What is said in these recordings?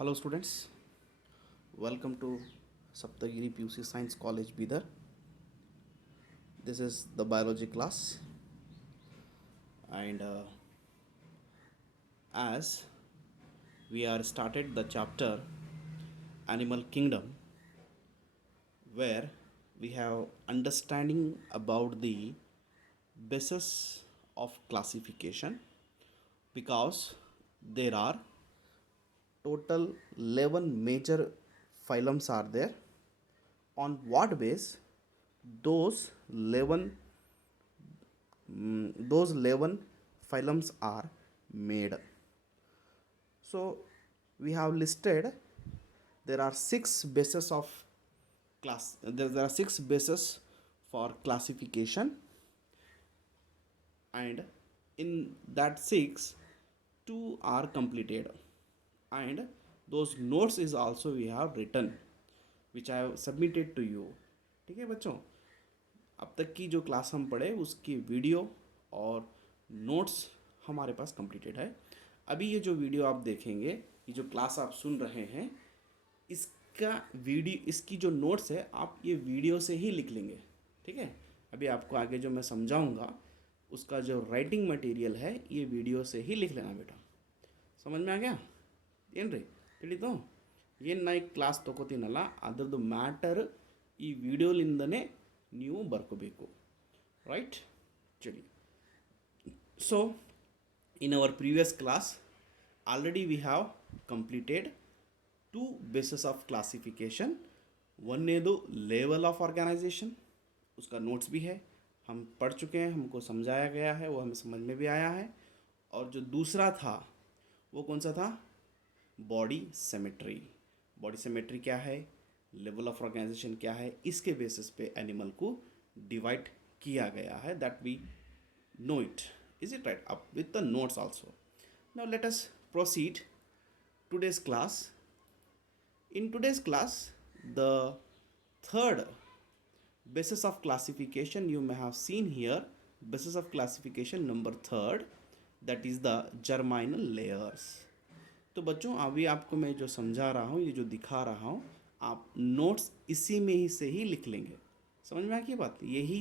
Hello students, welcome to Saptagiri PUC Science College Bidar. This is the biology class and as we are started the chapter Animal Kingdom where we have understanding about the basis of classification because there are total 11 major phylums are there. On what base those 11 those 11 phylums are made? So we have listed there are six bases of class there are six bases for classification, and in that six two are completed and those notes is also we have written which I have submitted to you. ठीक है बच्चों, अब तक की जो class हम पढ़े उसकी वीडियो और नोट्स हमारे पास कंप्लीटेड है. अभी ये जो वीडियो आप देखेंगे, ये जो क्लास आप सुन रहे हैं, इसका वीडियो इसकी जो नोट्स है आप ये वीडियो से ही लिख लेंगे. ठीक है, अभी आपको आगे जो मैं समझाऊंगा उसका जो राइटिंग मटेरियल है ये वीडियो से ही लिख लेना बेटा. समझ में आ गया? ಏನ್ರಿ ತಿಳಿತು? ಏನು ನಾ ಈ ಕ್ಲಾಸ್ ತೊಗೋತೀನಲ್ಲ ಅದರದ್ದು ಮ್ಯಾಟರ್ ಈ ವಿಡಿಯೋಲಿಂದನೇ ನೀವು ಬರ್ಕೋಬೇಕು. ರೈಟ್, ಚಳಿ. So in our previous class already we have completed two bases of classification. One ने दो लेवल ऑफ ऑर्गेनाइजेशन, उसका नोट्स भी है, हम पढ़ चुके हैं, हमको समझाया गया है, वो हमें समझ में भी आया है. और जो दूसरा था वो कौन सा था? Body symmetry. बॉडी सिमेट्री क्या है, लेवल ऑफ ऑर्गेनाइजेशन क्या है, इसके बेसिस पे एनिमल को डिवाइड किया गया है. That we know it. Is it right? Up with the notes also. Now let us proceed today's class. In today's class, the third basis of classification you may have seen here, basis of classification number third, that is the germinal layers. तो बच्चों अभी आपको मैं जो समझा रहा हूँ, ये जो दिखा रहा हूँ, आप नोट्स इसी में ही से ही लिख लेंगे. समझ में आ गई बात? यही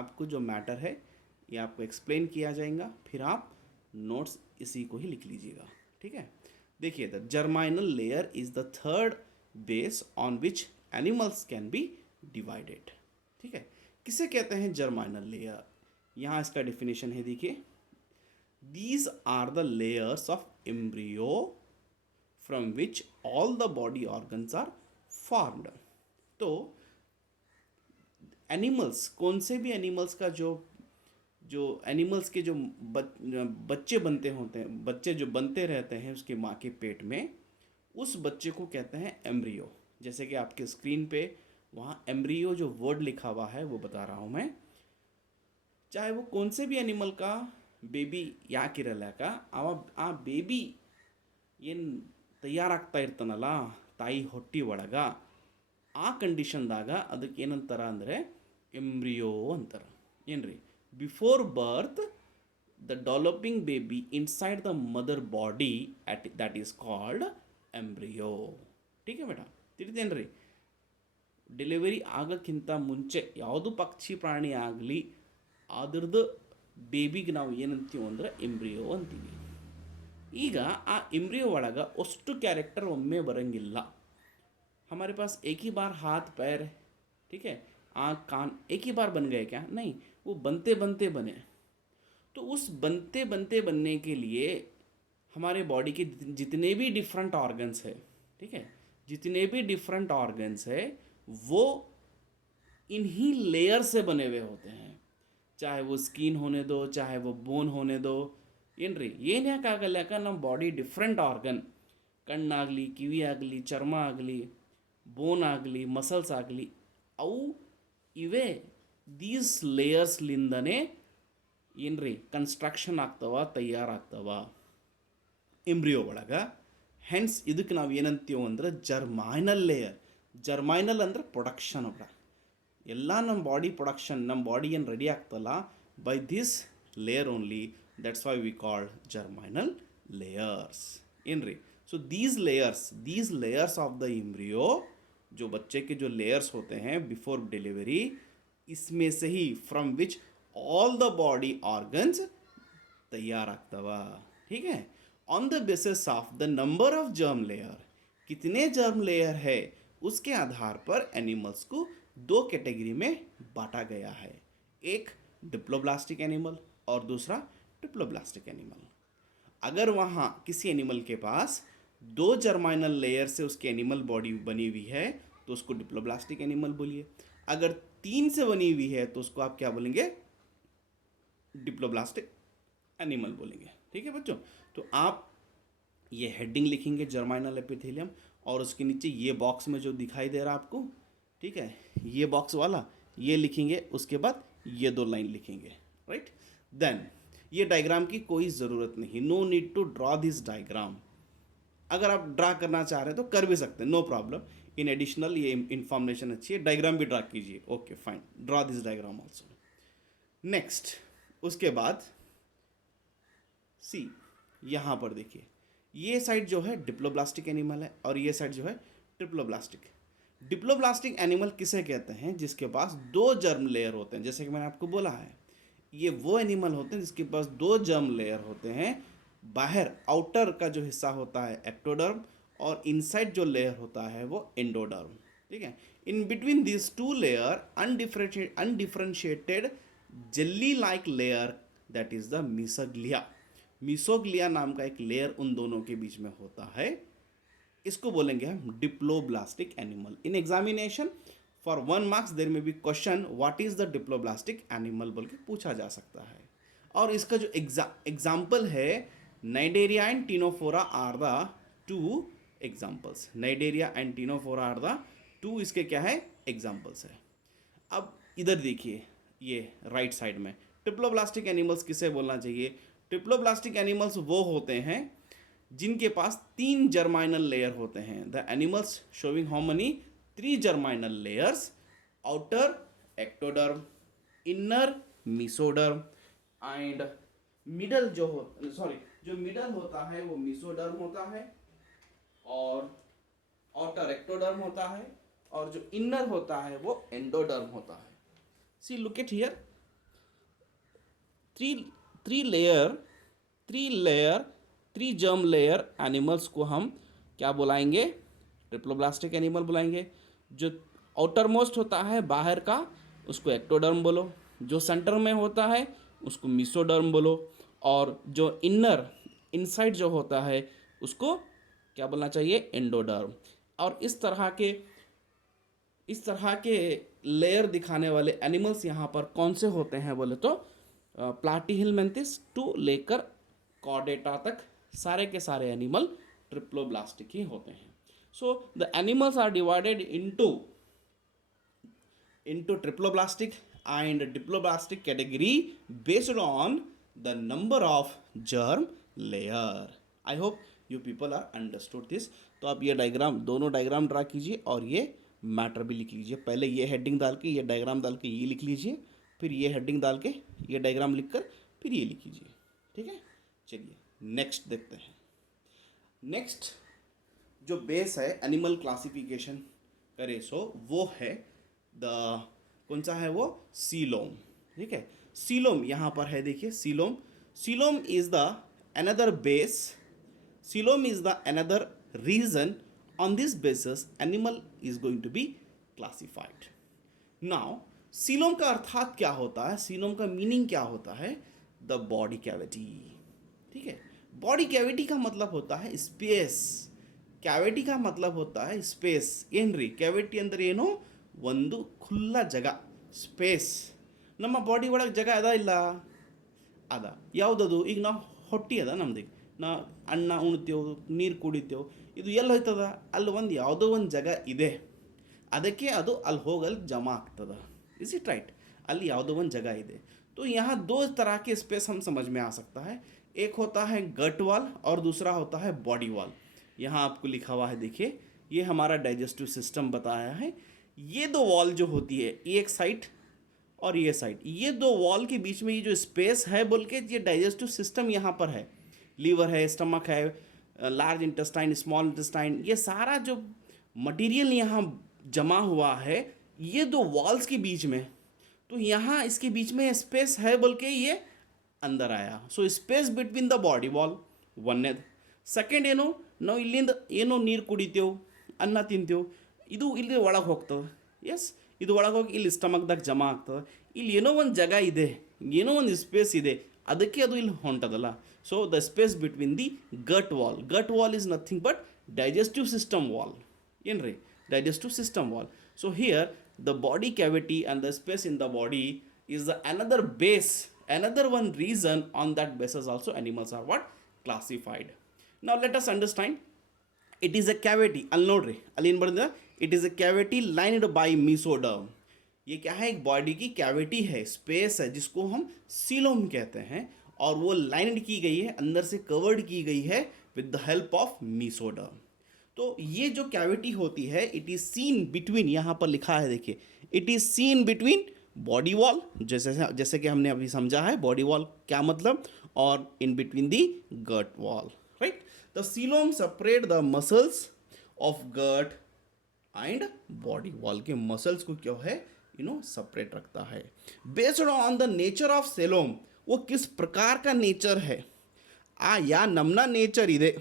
आपको जो मैटर है ये आपको एक्सप्लेन किया जाएगा, फिर आप नोट्स इसी को ही लिख लीजिएगा. ठीक है, देखिए the germinal layer is the third base on which animals can be divided. ठीक है, किसे कहते हैं जर्माइनल लेयर? यहाँ इसका डेफिनेशन है, देखिए, these are the layers of embryo from which all the body organs are formed. तो एनिमल्स, कौन से भी एनिमल्स का जो एनिमल्स के जो बच्चे बनते होते हैं, बच्चे जो बनते रहते हैं उसके माँ के पेट में, उस बच्चे को कहते हैं एम्ब्रियो. जैसे कि आपके स्क्रीन पे वहाँ एम्ब्रियो जो वर्ड लिखा हुआ है वो बता रहा हूँ मैं. चाहे वो कौन से भी एनिमल का ಬೇಬಿ ಯಾಕಿರಲ್ಯಾಕ ಆ ಬೇಬಿ ಏನು ತಯಾರಾಗ್ತಾ ಇರ್ತಾನಲ್ಲ ತಾಯಿ ಹೊಟ್ಟಿ ಒಳಗೆ, ಆ ಕಂಡೀಷನ್ದಾಗ ಅದಕ್ಕೆ ಏನಂತಾರ ಅಂದರೆ ಎಂಬ್ರಿಯೋ ಅಂತಾರೆ. ಏನ್ರಿ? Before birth the developing baby inside the mother body that is called embryo. ಟೀಕೆ ಬೇಟ, ತಿಳಿತೇನ್ರಿ? ಡೆಲಿವರಿ ಆಗೋಕ್ಕಿಂತ ಮುಂಚೆ ಯಾವುದು ಪಕ್ಷಿ ಪ್ರಾಣಿ ಆಗಲಿ ಅದ್ರದ್ದು ಬೇಬಿಗೆ ನಾವು ಏನಂತೀವಿ ಅಂದರೆ ಎಂಬ್ರಿಯೋ ಅಂತೀವಿ. ಈಗ ಆ ಎಂಬ್ರಿಯೋ ಒಳಗೆ ಅಷ್ಟು ಕ್ಯಾರೆಕ್ಟರ್ ಒಮ್ಮೆ ಬರೋಂಗಿಲ್ಲ. हमारे पास एक ही बार हाथ पैर, ठीक है, आँख कान एक ही बार बन गए क्या? नहीं, वो बनते बनते बने. तो उस बनते बनते बनने के लिए हमारे बॉडी के जितने भी डिफरेंट ऑर्गन्स है, ठीक है, जितने भी डिफरेंट ऑर्गन्स है वो इन्हीं लेयर से बने हुए होते हैं. चाहे वो स्किन होने दो, चाहे वो बोन होने दो. ಏನ್ರಿ, ಏನು ಯಾಕಾಗಲ್ಲ? ಯಾಕೆ ನಮ್ಮ ಬಾಡಿ ಡಿಫ್ರೆಂಟ್ ಆರ್ಗನ್, ಕಣ್ಣಾಗಲಿ, ಕಿವಿ ಆಗಲಿ, ಚರ್ಮ ಆಗಲಿ, ಬೋನ್ ಆಗಲಿ, ಮಸಲ್ಸ್ ಆಗಲಿ, ಅವು ಇವೇ ದೀಸ್ ಲೇಯರ್ಸ್ಲಿಂದನೇ ಏನ್ರಿ ಕನ್ಸ್ಟ್ರಕ್ಷನ್ ಆಗ್ತವ, ತಯಾರಾಗ್ತವ ಎಂಬ್ರಿಯೋ ಒಳಗೆ. ಹೆನ್ಸ್ ಇದಕ್ಕೆ ನಾವು ಏನಂತೀವಿ ಅಂದ್ರೆ ಜರ್ಮೈನಲ್ ಲೇಯರ್. ಜರ್ಮೈನಲ್ ಅಂದ್ರೆ ಪ್ರೊಡಕ್ಷನ್ ಒಳ ಎಲ್ಲ ನಮ್ಮ ಬಾಡಿ ಪ್ರೊಡಕ್ಷನ್, ನಮ್ಮ ಬಾಡಿ ಏನು ರೆಡಿ ಆಗ್ತಲ್ಲ by this layer only. That's why we called germinal layers. ಏನ್ರಿ? So these layers of the embryo, जो बच्चे के जो लेयर्स होते हैं बिफोर डिलीवरी, इसमें से ही from which all the body organs तैयार ಆಗ್ತವ. ठीक है. On the basis of the number of germ layer, कितने जर्म लेयर है उसके आधार पर एनिमल्स को दो कैटेगरी में बांटा गया है. एक डिप्लोब्लास्टिक एनिमल और दूसरा ट्रिप्लोब्लास्टिक एनिमल. अगर वहाँ किसी एनिमल के पास दो जर्माइनल लेयर से उसकी एनिमल बॉडी बनी हुई है तो उसको डिप्लोब्लास्टिक एनिमल बोलिए. अगर तीन से बनी हुई है तो उसको आप क्या बोलेंगे? डिप्लोब्लास्टिक एनिमल बोलेंगे. ठीक है बच्चों. तो आप ये हेडिंग लिखेंगे जर्माइनल एपिथेलियम, और उसके नीचे ये बॉक्स में जो दिखाई दे रहा है आपको, ठीक है, ये बॉक्स वाला ये लिखेंगे. उसके बाद ये दो लाइन लिखेंगे. राइट. देन ये डायग्राम की कोई ज़रूरत नहीं, no need to draw this diagram. अगर आप ड्रा करना चाह रहे हैं तो कर भी सकते हैं, नो प्रॉब्लम. इन एडिशनल ये इंफॉर्मेशन अच्छी है, डायग्राम भी ड्रा कीजिए. Okay fine, draw this diagram also. Next, उसके बाद सी, यहाँ पर देखिए, ये साइड जो है डिप्लोब्लास्टिक एनिमल है और ये साइड जो है ट्रिप्लोब्लास्टिक. डिप्लोब्लास्टिक एनिमल किसे कहते हैं? जिसके पास दो जर्म लेयर होते हैं. जैसे कि मैंने आपको बोला है, ये वो एनिमल होते हैं जिसके पास दो जर्म लेयर होते हैं. बाहर आउटर का जो हिस्सा होता है एक्टोडर्म, और इनसाइड जो लेयर होता है वो एंडोडर्म. ठीक है. In between this two layer undifferentiated jelly like layer, that is the mesoglea. Mesoglea नाम का एक लेयर उन दोनों के बीच में होता है. इसको बोलेंगे हम diploblastic animal. In examination for 1 marks there may be question what is the diploblastic animal बोल के पूछा जा सकता है. और इसका जो एग्जाम्पल है, Cnidaria and Ctenophora are the two examples. Cnidaria and Ctenophora are the two, इसके क्या है? एग्जाम्पल्स है. अब इधर देखिए, ये राइट साइड में ट्रिप्लोब्लास्टिक एनिमल्स किसे बोलना चाहिए? ट्रिप्लोब्लास्टिक एनिमल्स वो होते हैं जिनके पास तीन जर्माइनल लेयर होते हैं. The animals showing how many? 3 germinal layers. Outer ectoderm, inner mesoderm, and middle जो मिडल होता है वो मीसोडर्म होता है, और आउटर एक्टोडर्म होता है, और जो इनर होता है वो एंडोडर्म होता है. See look at here, three layer 3 germ layer animals को हम क्या बुलाएंगे? ट्रिप्लोब्लास्टिक एनिमल बुलाएंगे. जो आउटर मोस्ट होता है बाहर का, उसको एक्टोडर्म बोलो. जो सेंटर में होता है उसको मीसोडर्म बोलो. और जो इनसाइड जो होता है उसको क्या बोलना चाहिए? एंडोडर्म. और इस तरह के लेयर दिखाने वाले एनिमल्स यहाँ पर कौन से होते हैं बोले तो प्लाटीहेलमिन्थस टू लेकर कॉर्डेटा तक सारे के सारे एनिमल ट्रिप्लोब्लास्टिक ही होते हैं. So the animals are divided into triploblastic and diploblastic category based on the number of germ layer. I hope you people are understood this. तो आप ये डायग्राम, दोनों डायग्राम ड्रा कीजिए और ये मैटर भी लिख लीजिए. पहले ये हेडिंग डाल के, ये डायग्राम डाल के ये लिख लीजिए, फिर ये हेडिंग डाल के ये डायग्राम लिखकर फिर ये लिख लीजिए. ठीक है. चलिए नेक्स्ट देखते हैं. नेक्स्ट जो बेस है एनिमल क्लासिफिकेशन करे सो वो है कौन सा है वो? सीलोम. ठीक है. सीलोम यहाँ पर है, देखिए coelom is the another base. Coelom is the another reason. On this basis animal is going to be classified. Now coelom का अर्थात क्या होता है? सीलोम का मीनिंग क्या होता है? The body cavity. ठीक है. बॉडी कैविटी का मतलब होता है स्पेस. कैविटी का मतलब होता है स्पेस. ಏನ್ರಿ ಕ್ಯಾವಿಟಿ ಅಂದ್ರೆ ಏನು? ಒಂದು ಖುಲ್ಲ ಜಾಗ, ಸ್ಪೇಸ್. ನಮ್ಮ ಬಾಡಿ ಒಳಗೆ ಜಾಗ ಅದ ಇಲ್ಲ? ಅದ. ಯಾವುದದು? ಈಗ ನಾವು ಹೊಟ್ಟೆ ಅದ ನಮ್ದು, ನಾ ಅನ್ನ ಉಣ್ತೇವೆ, ನೀರು ಕುಡಿತೇವೆ, ಇದು ಎಲ್ಲಿ ಹೋಯ್ತದ? ಅಲ್ಲಿ ಒಂದು ಯಾವುದೋ ಒಂದು ಜಾಗ ಇದೆ, ಅದಕ್ಕೆ ಅದು ಅಲ್ಲಿ ಹೋಗಲ್ಲಿ ಜಮಾ ಆಗ್ತದ. Is it right? ಅಲ್ಲಿ ಯಾವುದೋ ಒಂದು जगह ಇದೆ. तो यहाँ दो तरह के स्पेस हम समझ में आ सकता है. एक होता है गट वॉल और दूसरा होता है बॉडी वॉल. यहाँ आपको लिखा हुआ है, देखिए, ये हमारा डाइजेस्टिव सिस्टम बताया है. ये दो वॉल जो होती है, एक साइड और ये साइड, ये दो वॉल के बीच में ये जो स्पेस है बोल के, ये डाइजेस्टिव सिस्टम यहाँ पर है. लीवर है, स्टमक है, लार्ज इंटेस्टाइन, स्मॉल इंटेस्टाइन, ये सारा जो मटेरियल यहाँ जमा हुआ है ये दो वॉल्स के बीच में, तो यहाँ इसके बीच में स्पेस है बोल के ये अंदर आया. So space between the body wall ಒಂದನೇದು. ಸೆಕೆಂಡ್ ಏನು, ನಾವು ಇಲ್ಲಿಂದ ಏನೋ ನೀರು ಕುಡಿತೇವೆ, ಅನ್ನ ತಿಂತೇವೆ, ಇದು ಇಲ್ಲಿ ಒಳಗೆ ಹೋಗ್ತದೆ. ಎಸ್, ಇದು ಒಳಗೆ ಹೋಗಿ ಇಲ್ಲಿ ಸ್ಟಮಕ್ದಾಗ ಜಮಾ ಆಗ್ತದೆ. ಇಲ್ಲಿ ಏನೋ ಒಂದು ಜಾಗ ಇದೆ, ಏನೋ ಒಂದು ಸ್ಪೇಸ್ ಇದೆ, ಅದಕ್ಕೆ ಅದು ಇಲ್ಲಿ ಹೊಂಟದಲ್ಲ. So the space between the gut wall. Gut wall is nothing but digestive system wall. ಏನು ರೀ, digestive system wall. So here the body cavity and the space in the body is the another base, another one reason on that basis also animals are what classified. Now let us understand, it is a cavity. ಅಲ್ಲಿ ನೋಡ್ರಿ, ಅಲ್ಲಿ ಏನು ಬರ್ತದೆ, it is a cavity lined by mesoderm. ये क्या है, एक body की कैविटी है, स्पेस है, जिसको हम सीलोम कहते हैं, और वो लाइंड की गई है, अंदर से कवर्ड की गई है with the help of mesoderm. तो ये जो कैविटी होती है, इट इज सीन बिटवीन, यहाँ पर लिखा है देखिए, it is seen between body wall, जैसे जैसे कि हमने अभी समझा है बॉडी वॉल क्या मतलब, और in between the gut wall, right. The coelom separate the muscles of gut and body wall के मसल्स को क्या है, सेपरेट रखता है. Based on the nature of coelom, वो किस प्रकार का नेचर है, या नमना नेचर ಇದೆ.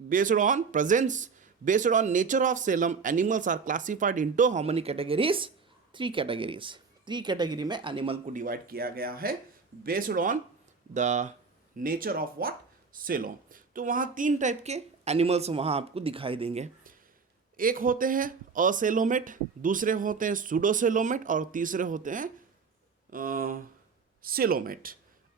Based on presence, based on nature of coelom, animals are classified into how many categories? 3 categories. 3 category में animal को divide किया गया है based on the nature of what? coelom. तो वहाँ 3 टाइप के animals वहाँ आपको दिखाई देंगे. एक होते हैं असेलोमेट, दूसरे होते हैं सूडोसेलोमेट, और तीसरे होते हैं सेलोमेट.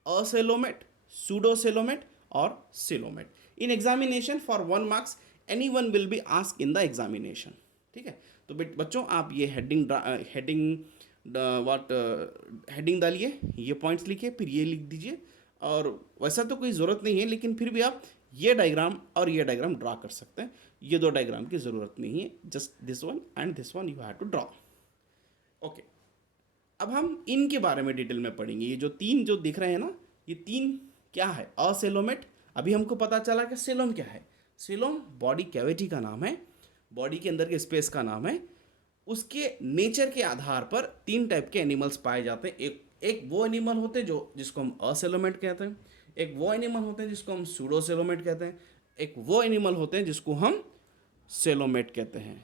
असेलोमेट, सूडोसेलोमेट और coelomate. In examination for 1 marks any one will be ask in the examination. ठीक है, तो बच्चों आप ये हेडिंग डालिए, ये पॉइंट्स लिखिए, फिर ये लिख दीजिए. और वैसा तो कोई ज़रूरत नहीं है, लेकिन फिर भी आप ये डायग्राम और ये डायग्राम ड्रा कर सकते हैं. ये 2 डायग्राम की ज़रूरत नहीं है, just this one and this one you have to draw. Okay, अब हम इनके बारे में डिटेल में पढ़ेंगे. ये जो 3 जो दिख रहे हैं ना, ये 3 क्या है, असेलोमेट. अभी हमको पता चला कि सेलोम क्या है. सेलोम बॉडी कैविटी का नाम है, बॉडी के अंदर के स्पेस का नाम है. उसके नेचर के आधार पर 3 टाइप के एनिमल्स पाए जाते हैं. एक वो एनिमल होते हैं जिसको हम असेलोमेट कहते हैं, एक वो एनिमल होते हैं जिसको हम सूडोसेलोमेट कहते हैं, एक वो एनिमल होते हैं जिसको हम सेलोमेट कहते हैं.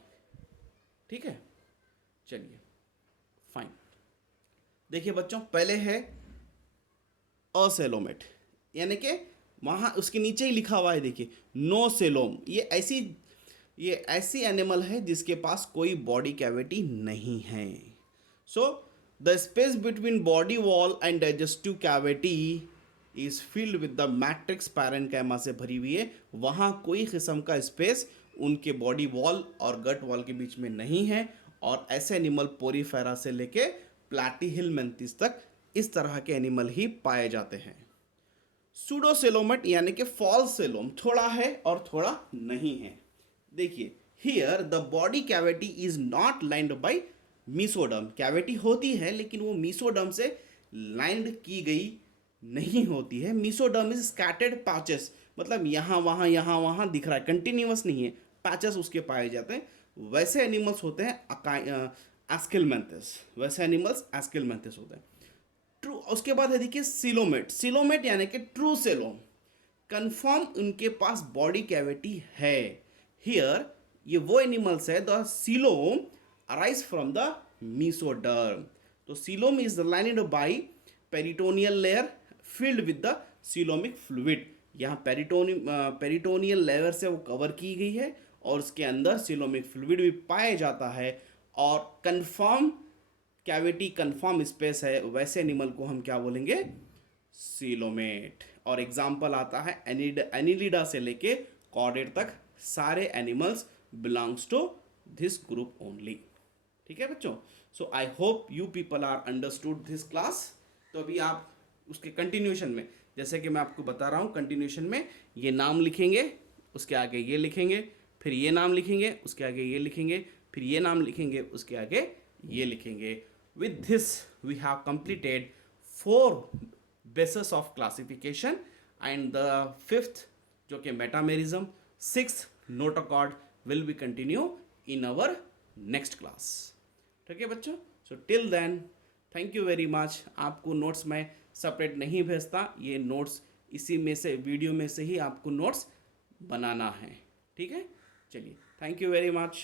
ठीक है, चलिए फाइन. देखिए बच्चों, पहले है असेलोमेट, यानी कि वहाँ उसके नीचे ही लिखा हुआ है देखिए, नो सेलोम. ये ऐसी एनिमल है जिसके पास कोई बॉडी कैविटी नहीं है. So the space between body wall and digestive cavity is filled with the matrix parenchyma से भरी हुई है. वहाँ कोई किस्म का स्पेस उनके बॉडी वॉल और गट वॉल के बीच में नहीं है. और ऐसे एनिमल पोरीफेरा से लेके प्लैटीहेलमिन्थेस तक इस तरह के एनिमल ही पाए जाते हैं. सूडोसेलोमेट यानी कि फॉल्स सेलोम, थोड़ा है और थोड़ा नहीं है. देखिए, here the body cavity is not lined by mesoderm. Cavity होती है लेकिन वो मीसोडर्म से लाइंड की गई नहीं होती है. मीसोडर्म इज स्कैटर्ड पैचेस, मतलब यहाँ वहाँ दिख रहा है, कंटिन्यूअस नहीं है, पैचेस उसके पाए जाते हैं. वैसे एनिमल्स होते हैं एस्केलमेंथेस, वैसे एनिमल्स एस्केलमेंथेस होते हैं. ट्रू. उसके बाद है देखिए सीलोमेट. सीलोमेट यानी कि ट्रू सेलोम, कन्फर्म उनके पास बॉडी कैविटी है. हियर ये वो एनिमल्स है, the coelom arise from the mesoderm. तो coelom is lined by peritoneal layer filled with the coelomic fluid. यहाँ पेरिटोनियल लेयर से वो कवर की गई है और उसके अंदर सीलोमिक फ्लूइड भी पाया जाता है. और कन्फर्म कैविटी, कन्फर्म स्पेस है, वैसे एनिमल को हम क्या बोलेंगे, सीलोमेट. और एग्जाम्पल आता है एनिलिडा से लेके कॉर्डेट तक, सारे animals belongs to this group only. ठीक है बच्चों, so I hope you people are understood this class. तो अभी आप उसके कंटिन्यूशन में, जैसे कि मैं आपको बता रहा हूँ, कंटिन्यूशन में ये नाम लिखेंगे, उसके आगे ये लिखेंगे, फिर ये नाम लिखेंगे, उसके आगे ये लिखेंगे, फिर ये नाम लिखेंगे, उसके आगे ये लिखेंगे. With this we have completed 4 bases of classification, and the 5th जो कि metamerism 6 notochord will be continue in our next class. ठीक है बच्चों, so till then thank you very much. आपको नोट्स मैं सेपरेट नहीं भेजता, ये नोट्स इसी में से वीडियो में से ही आपको नोट्स बनाना है। ठीक है, चलिए थैंक यू वेरी मच।